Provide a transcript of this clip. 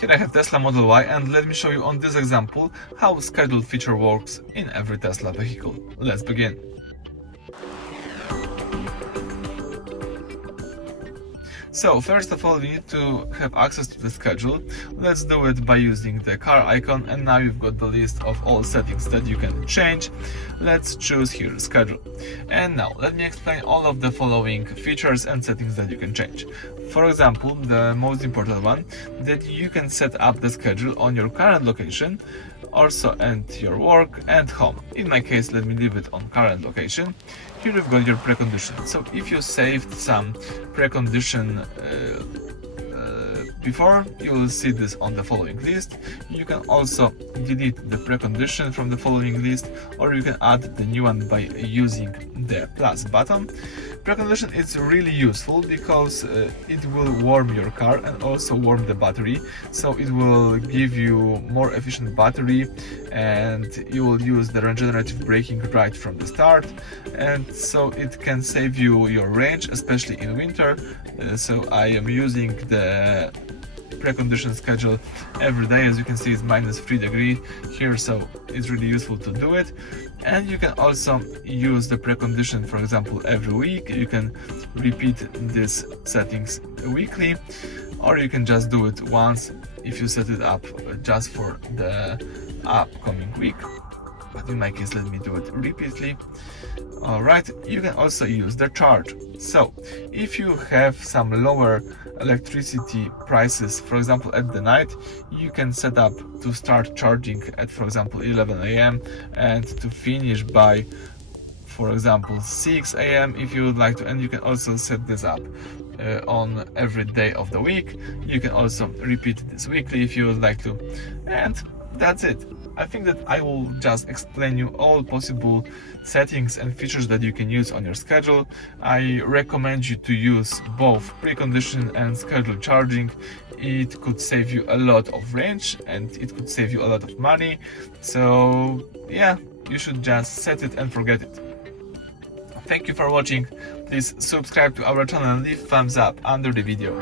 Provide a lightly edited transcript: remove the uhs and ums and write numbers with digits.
Here I have Tesla Model Y, and let me show you on this example how schedule feature works in every Tesla vehicle. Let's begin. So first of all, we need to have access to the schedule. Let's do it by using the car icon, and now you've got the list of all settings that you can change. Let's choose here schedule. And now let me explain all of the following features and settings that you can change. For example, the most important one, that you can set up the schedule on your current location, also at your work and home. In my case, let me leave it on current location. Here you've got your precondition. So if you saved some precondition before, you will see this on the following list. You can also delete the precondition from the following list, or you can add the new one by using the plus button. Precondition is really useful because it will warm your car and also warm the battery, so it will give you more efficient battery, and you will use the regenerative braking right from the start, and so it can save you your range, especially in winter. So I am using the precondition schedule every day. As you can see, it's -3 degrees here, so it's really useful to do it. And you can also use the precondition, for example, every week. You can repeat these settings weekly, or you can just do it once if you set it up just for the upcoming week. But in my case, let me do it repeatedly. Alright, you can also use the charge. So if you have some lower electricity prices, for example at the night, you can set up to start charging at, for example, 11 a.m. and to finish by, for example, 6 a.m. if you would like to. And you can also set this up on every day of the week. You can also repeat this weekly if you would like to. And that's it. I think that I will just explain you all possible settings and features that you can use on your schedule. I recommend you to use both precondition and schedule charging. It could save you a lot of range and it could save you a lot of money. So yeah, you should just set it and forget it. Thank you for watching. Please subscribe to our channel and leave thumbs up under the video.